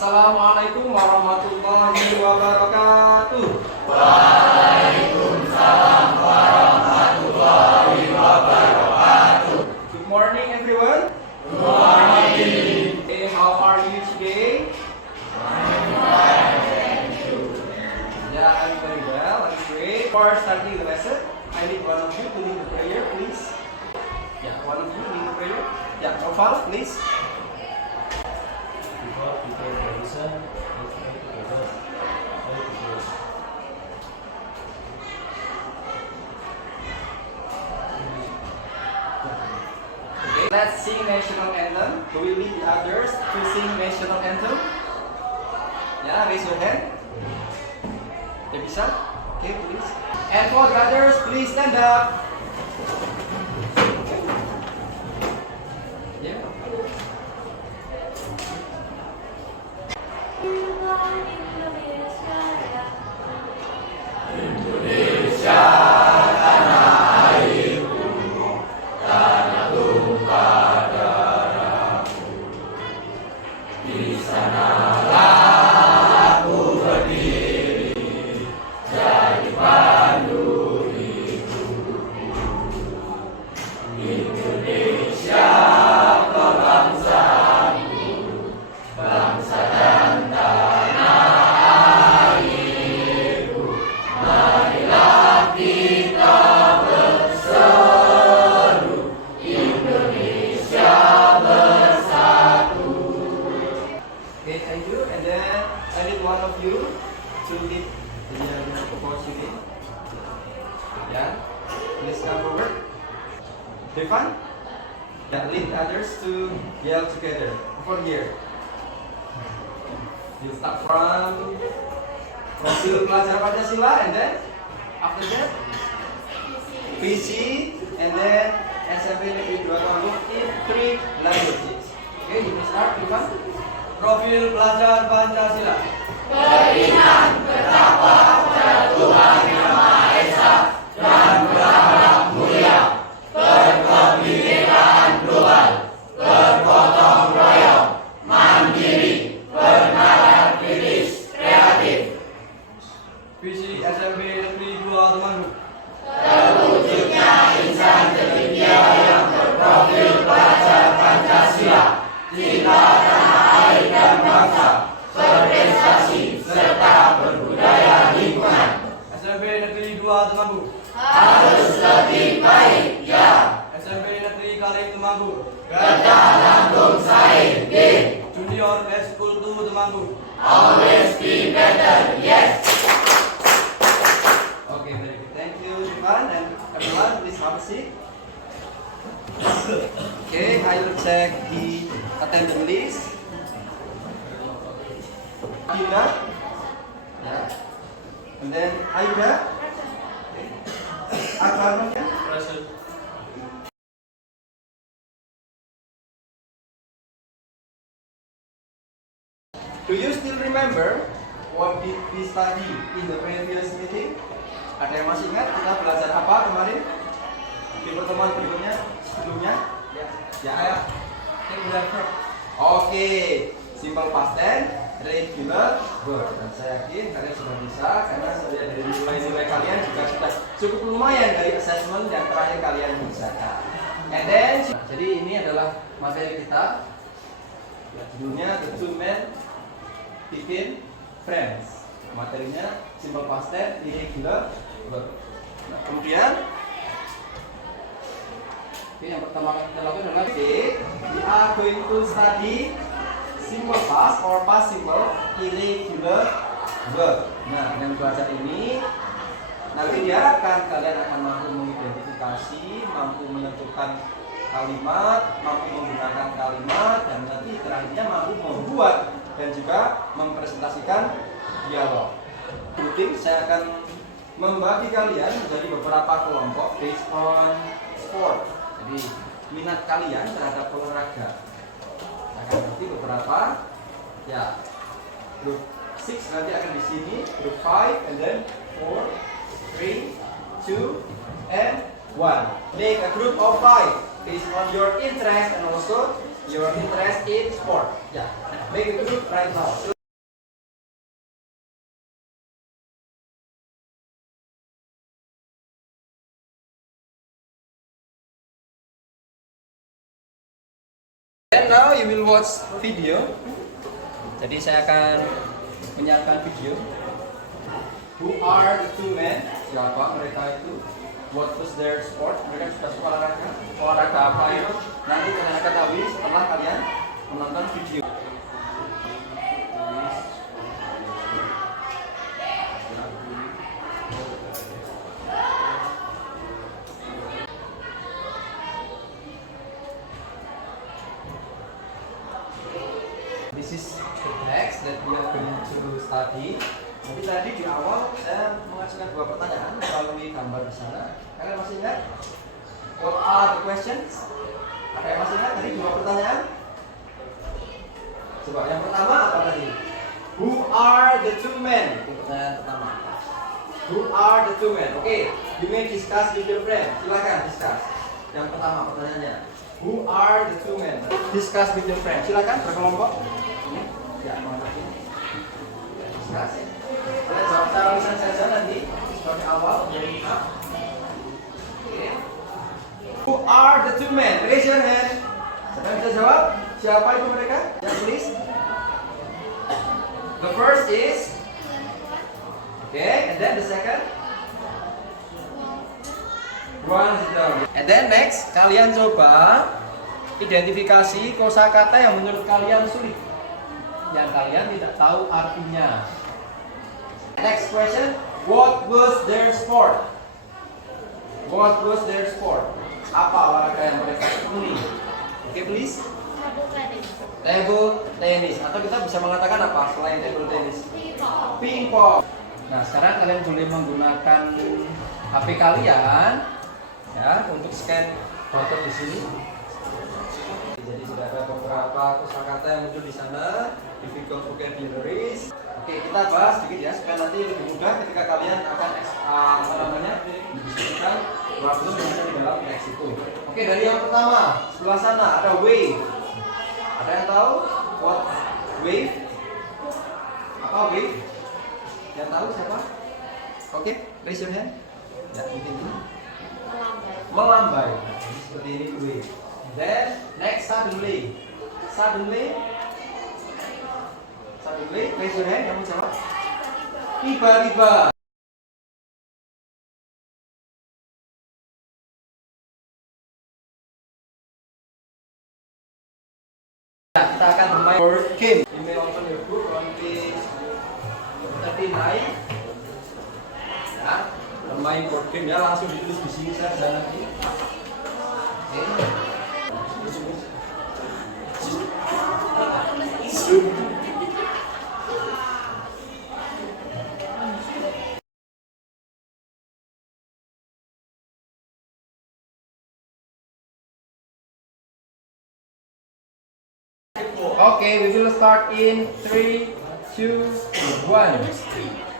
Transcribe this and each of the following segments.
Assalamualaikum warahmatullahi wabarakatuh. Waalaikumsalam warahmatullahi wabarakatuh. Good morning, everyone. Good morning. Hey, how are you today? I'm fine, thank you. Yeah, I'm very well. I'm great. Before starting the lesson, I need one of you to lead the prayer, please. Yeah, one of you lead the prayer. Yeah, Noval, please. Before people listen, let's pray together. Pray together. Okay, let's sing national anthem. Do we lead the others to sing national anthem? Yeah, raise your hand. Ya bisa? Okay, please. And for the others, please stand up. Yeah. Indonesia tanah airku, tanah tumpah darahku. Di sanalah aku berdiri, jadi pandu hidupku. Indonesia kau bangsaku, bangsa dan tanah airku. Marilah kita berseru, Indonesia bersatu. Okay, thank you. And then I need one of you to lead the proceeding. Yeah, please come forward. Devan, yeah, lead others to yell together. Over here. You start from Profil Pelajar Pancasila, and then after that PC, and then SMP Negeri 2 Tonduk in 3 languages. Okay, you can start, Devan. Profil Pelajar Pancasila. Beriman bertakwa pada Tuhan Yang Maha Esa dan berakhlak mulia, berkebinekaan global, bergotong royong, mandiri, bernalar kritis, kreatif. Visi SMP Negeri 2 Temanggung. Terwujudnya insan ketiga yang berprofil pelajar Pancasila, cinta tanah air dan bangsa, berprestasi serta berbudaya lingkungan. SMP Negeri 2 Temanggung. Harus lebih baik, ya. SMP Negeri Kaling Temanggung. Kerja langsung saya, D. Junior High School 2 Temanggung. Always be better, yes. Okay, very good. Thank you, Devan, and everyone, please have a seat. Okay, I will check the attendance list. Ayuda, yeah, and then Ayuda, okay. Akbar, Present. do you still remember what did we study in the previous meeting? Ada yang masih ingat kita belajar apa kemarin di pertemuan berikutnya sebelumnya? Ya, ayo. Regular verb. Oke, simple past tense, regular verb. Dan saya yakin kalian sudah bisa karena saya lihat dari nilai-nilai kalian juga sudah cukup lumayan dari assessment yang terakhir kalian bisa. And then, jadi ini adalah materi kita. Ya, judulnya The Two Men Became Friends. Materinya simple past tense, irregular verb. Nah, kemudian yang pertama kita lakukan adalah we are going to study simple past or past simple irregular verb. Nah, dengan belajar ini nanti diharapkan kalian akan mampu mengidentifikasi, mampu menentukan kalimat, mampu menggunakan kalimat, dan nanti terakhirnya mampu membuat dan juga mempresentasikan dialog. Mungkin saya akan membagi kalian menjadi beberapa kelompok based on sport. Jadi minat kalian terhadap olahraga. Saya akan bagi beberapa. Ya, group 6 nanti akan di sini, group 5, and then 4, 3, 2, and 1. Make a group of 5 based on your interest and also your interest in sport. Ya. Make it good right now. And now you will watch video. Jadi saya akan menyiapkan video. Who are the two men? Siapa mereka itu? What was their sport? Mereka sudah suka olahraga. Olahraga apa itu? Nanti kalian akan tahu setelah kalian menonton video. This is the text that we are going to study. Jadi tadi di awal saya mengajukan dua pertanyaan melalui gambar di sana. Kalian masih ingat? What are the questions? Ada yang masih ingat tadi dua pertanyaan? Coba yang pertama apa tadi? Who are the two men? Itu pertanyaan pertama. Who are the two men? Oke, you may discuss with your friend. Silakan discuss. Yang pertama pertanyaannya. Who are the two men? Discuss with your friend. Silakan berkelompok. Ya, mana ini? Discuss. Kalian jawab secara lisan saja nanti sebagai awal dari kita. Oke. Who are the two men? Raise your hand. Siapa yang bisa jawab? Siapa itu mereka? Ya, please. The first is. Okay, and then the second. One is down. And then next, kalian coba identifikasi kosakata yang menurut kalian sulit, yang kalian tidak tahu artinya. Next question, what was their sport? What was their sport? Apa olahraga yang mereka tekuni? Okay, please. Table tennis. Atau kita bisa mengatakan apa selain table tennis? Pingpong. Nah, sekarang kalian boleh menggunakan HP kalian ya untuk scan barcode di sini. Jadi sudah ada beberapa kosakata yang muncul di sana, difficult vocabularies. Oke, kita bahas sedikit ya supaya nanti lebih mudah ketika kalian akan mendiskusikan problem yang ada di dalam teks itu. Oke, dari yang pertama sebelah sana ada wave. Ada yang tahu what wave? Apa wave? Yang tahu siapa? Oke, raise your hand. Ya, mungkin ini. Melambai. Seperti ini wave. Then next suddenly. Suddenly, raise your hand. Kamu jawab. Tiba-tiba. Ya, kita akan bermain board game. You may open your book on page 39. Ya, bermain board game ya, langsung ditulis di sini saja nanti. Oke. Okay, we will start in 3, 2, 1. 3.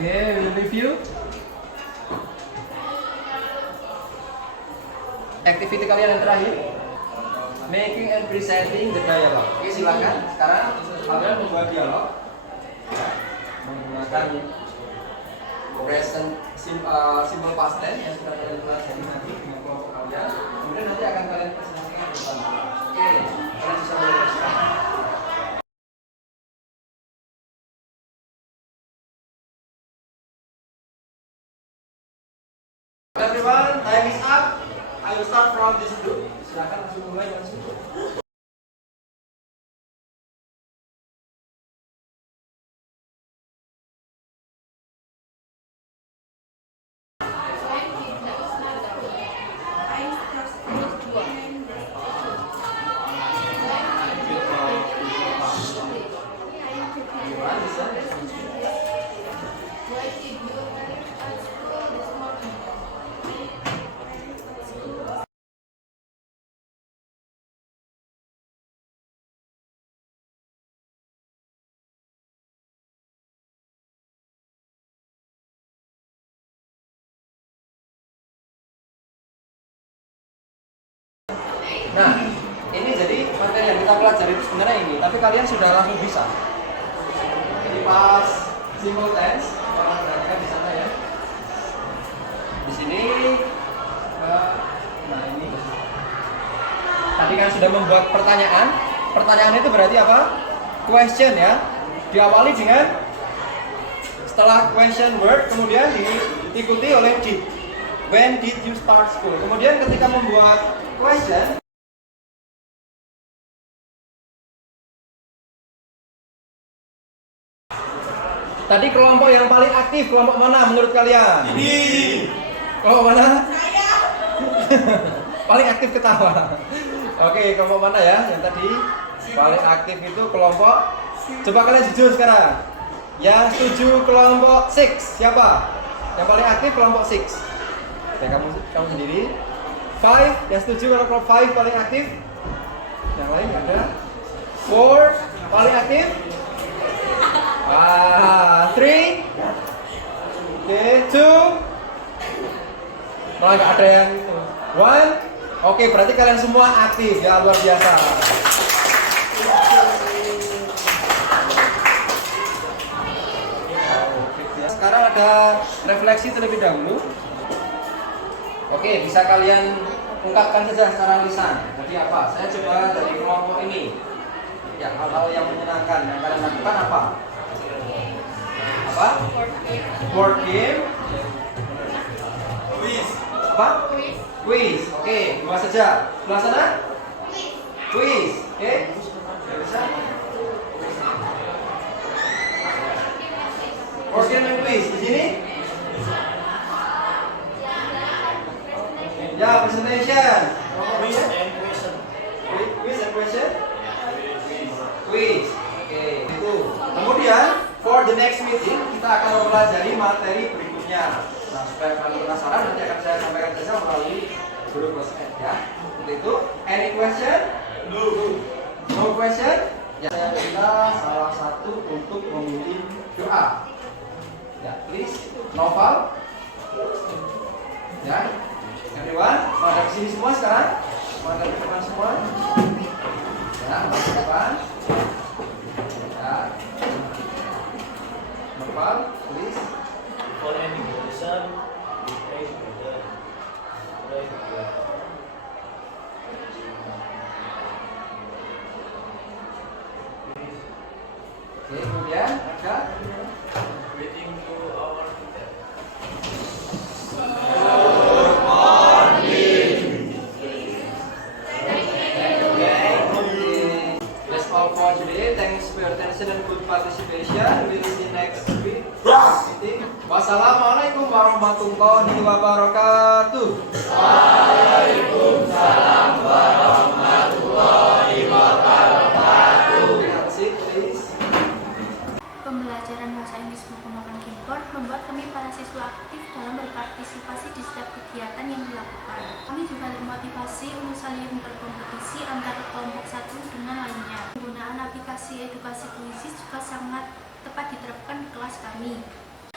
Okay, we'll review. Activity kalian yang terakhir, making and presenting the dialogue. Oke, silakan. Sekarang kalian membuat dialog ya, menggunakan present simple past tense yang sudah kalian pelajari nanti dengan kelompok kalian. Kemudian nanti akan kalian presentasikan bersama. Oke, kalian bisa mulai sekarang. Everyone, time is up. I will start from this group. Silakan langsung mulai langsung. Nah, ini jadi materi yang kita pelajari itu sebenarnya ini, tapi kalian sudah langsung bisa. Jadi pas simple tense, orang perhatikan di sana ya. Di sini, nah ini. Tadi kan sudah membuat pertanyaan. Pertanyaan itu berarti apa? Question ya. Diawali dengan setelah question word, kemudian diikuti oleh did. When did you start school? Kemudian ketika membuat question, tadi kelompok yang paling aktif, kelompok mana menurut kalian? Ini. Kelompok mana? Saya. Paling aktif ketawa. Oke, kelompok mana ya? Yang tadi paling aktif itu kelompok. Coba kalian jujur sekarang. Yang setuju kelompok 6 siapa? Yang paling aktif kelompok 6. Oke, kamu sendiri. 5 yang setuju kalau kelompok 5 paling aktif. Yang lain ada. 4 paling aktif. 3. Oke, 2. Malah nggak ada yang 1. Oke, berarti kalian semua aktif ya, luar biasa. Sekarang ada refleksi terlebih dahulu. Oke, bisa kalian ungkapkan saja secara lisan. Jadi apa? Saya coba dari kelompok ini. Ya, hal-hal yang menyenangkan yang kalian lakukan apa? Apa? Board game. Quiz. Apa? Quiz. Oke, dua saja. Sebelah sana? Quiz. Oke. Bisa. Board game dan quiz. Di sini? Ya, presentation. Quiz and question. Quiz and question? Quiz. Oke, itu. Kemudian, for the next meeting, kita akan mempelajari materi berikutnya. Nah, supaya kalian penasaran, nanti akan saya sampaikan saja melalui grup WhatsApp ya. Untuk itu, any question? No. No question? Ya, saya minta salah satu untuk memimpin doa. Ya, please. Novel. Ya. Everyone, pada kesini semua sekarang. Pada ke depan semua. Ya, pada ke depan. Ya. Novel, please. For any question, we pray together. Pray together. Oke, kemudian ada Waiting to our teacher. That's all for today. Thanks for your attention and good participation. We'll see you next week. Wassalamualaikum warahmatullahi wabarakatuh. Waalaikumsalam warahmatullahi wabarakatuh. Please. Pembelajaran bahasa Inggris menggunakan keyboard membuat kami para siswa aktif dalam berpartisipasi di setiap kegiatan yang dilakukan. Kami juga termotivasi untuk saling berkompetisi antara kelompok satu dengan lainnya. Penggunaan aplikasi edukasi puisi juga sangat tepat diterapkan di kelas kami.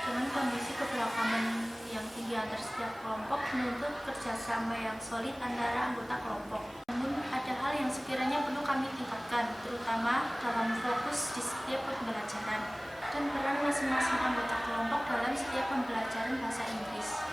Dengan kondisi keberagaman yang tinggi antar setiap kelompok menuntut kerjasama yang solid antara anggota kelompok. Namun ada hal yang sekiranya perlu kami tingkatkan, terutama dalam fokus di setiap pembelajaran dan peran masing-masing anggota kelompok dalam setiap pembelajaran bahasa Inggris.